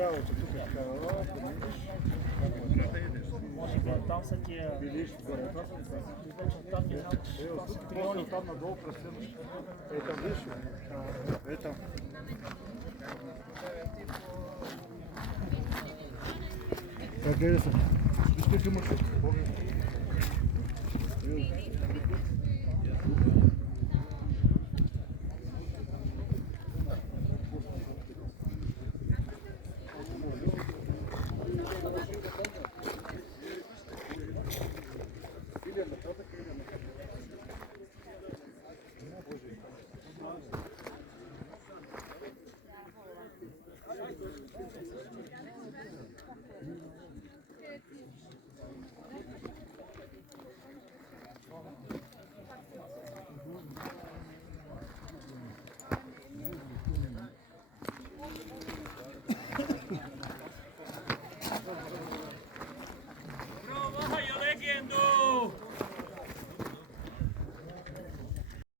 Браво, че тук е така. Може би там са тия... Видиш, горе, това са това. Вече там не знам, това са триони. Там надолу преследваш. Ей там, виж. Ей там. Гледай се. Виж как имаш.